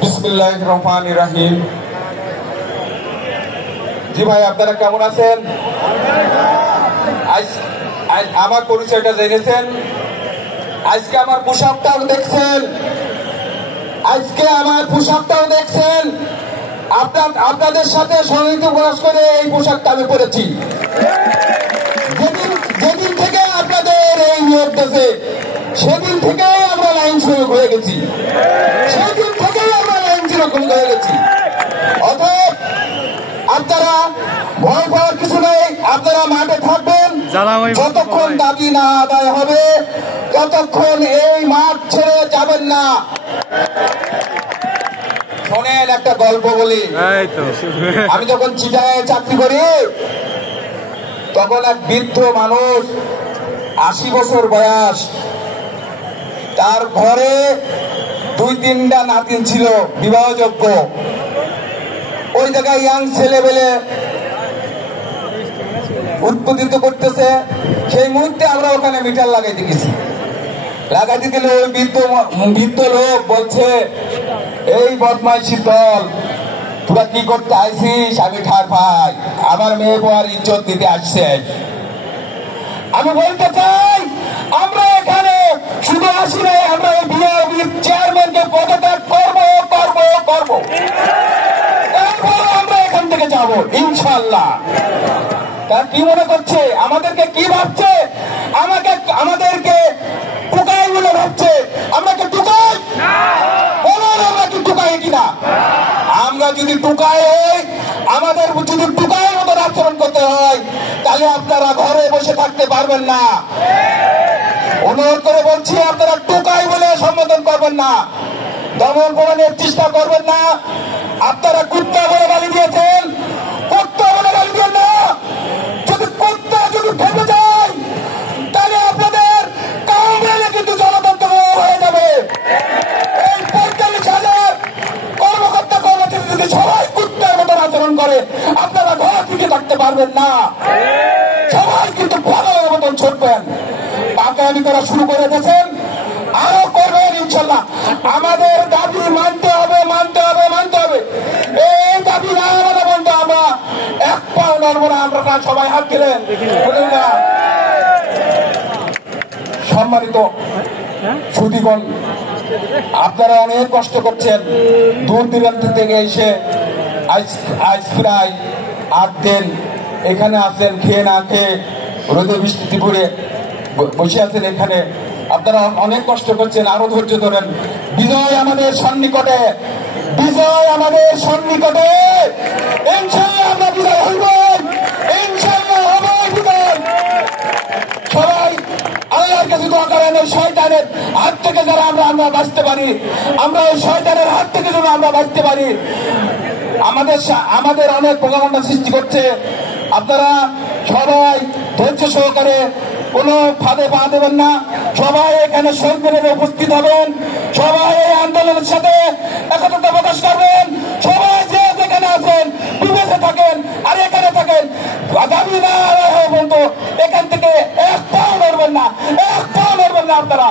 বিসমিল্লাহির রহমানির রহিম। জি ভাই, আপনারা কেমন আছেন? আমার পরিচয়টা জেনেছেন, আজকে আমার পোশাকটাও দেখছেন, আপনাদের সাথে সহযোগিতা প্রকাশ করে এই পোশাকটা আমি পরেছি। যেদিন থেকে আপনাদের এই নিয়োগ দিয়েছে সেদিন থেকেই আমরা লাইন শুরু হয়ে গেছি, অতএব আপনারা ভয় পাওয়ার কিছু নেই, আপনারা মাঠে থাকবেন। যতক্ষণ দাবি না আদায় হবে ততক্ষণ এই মাঠ ছেড়ে যাবেন না। শোনেন, একটা গল্প বলি। আমি যখন চিটাগাঁয়ে চাকরি করি তখন এক বৃদ্ধ মানুষ, 80 বছর বয়স, তার ঘরে 2-3টা নাতিন ছিল বিবাহযোগ্য। ওই জায়গায় ইয়াং ছেলেবেলে উৎপাদিত করতেছে। সেই মুহূর্তে আমরা ওখানে মিটার লাগাইতে গেছি। লাগাইতে গেলে ওই বৃদ্ধ লোক বলছে, এই বদমাইশি দল, তোরা কি করতে আইসিস? আমি ঠার ভাই, আমার মেয়ে বউর ইজ্জত দিতে আসছে। আমি বলতে চাই, আমরা এখানে শুধু আসি নাই, আমরা এই বিআরবির চেয়ারম্যানকে পদত্যাগ করবো। এরপর আমরা এখান থেকে যাবো ইনশাআল্লাহ। তার কি মনে করছে? আমাদেরকে কি ভাবছে? আমাদেরকে টুকাই বলে ভাবছে। আমরা কি টুকাই? বলুন, আমরা কি টুকাই কিনা? আমরা যদি টুকাই হই, আমাদের যদি টুকাই মতো আচরণ করতে হয়, তাহলে আপনারা ঘরে বসে থাকতে পারবেন না। অনুরোধ করে বলছি, আপনারা টুকাই বলে সম্বোধন করবেন না, দমন প্রমাণের চেষ্টা করবেন না। আপনারা কুত্তা বলে গালি দিয়েছেন, কুত্তা বলে গালি দিয়েন না। কুত্তা যদি ফেপে যায় তাহলে আপনাদের কামড়ালে কিন্তু জনতন্ত্র হয়ে যাবে। এই 45,000 কর্মকর্তা কর্মচারী যদি সবাই কুত্তার মতন আচরণ করে, আপনারা ঘর থেকে থাকতে পারবেন না। সবাই কিন্তু পাগলের মতন ছুটবেন। পাকামি করা শুরু করে দিয়েছেন, আরো করবেন ইনশাল্লাহ। আমাদের দাবি মানতে হবে। এই দাবি না মানে বলতে আমরা এক পাও নড়বো না। আমরা সবাই হাত দিলেন। সম্মানিত সুধীগণ, আপনারা অনেক কষ্ট করছেন, দূর দূরান্ত থেকে এসে আজ প্রায় 8 দিন এখানে আছেন, খেয়ে না খেয়ে রোদে বৃষ্টিতে পড়ে বসে আছেন এখানে। আপনারা অনেক কষ্ট করছেন, আরো ধৈর্য ধরেন। বিজয় আমাদের সন্নিকটে, ইনশাআল্লাহ আমরা বিজয় হইব, ইনশাআল্লাহ হবে বিজয়। সবাই আল্লাহর কাছে দোয়া করেন, ওই শয়তানের হাত থেকে যারা আমরা বাঁচতে পারি, আমরা ওই শয়তানের হাত থেকে যেন আমরা বাঁচতে পারি। আমাদের অনেক প্রোপাগান্ডা সৃষ্টি করছে। আপনারা সবাই ধৈর্য সহকারে কোনো ফাঁদে পা দেবেন না। সবাই এখানে শহীদ মিনারে উপস্থিত হবেন, সবাই এই আন্দোলনের সাথে একত্রতা প্রকাশ করবেন। সবাই যে যেখানে আছেন বিদেশে থাকেন আর এখানে থাকেন, দাবি না বন্ধু, এখান থেকে এক পাও নড়বেন না। আপনারা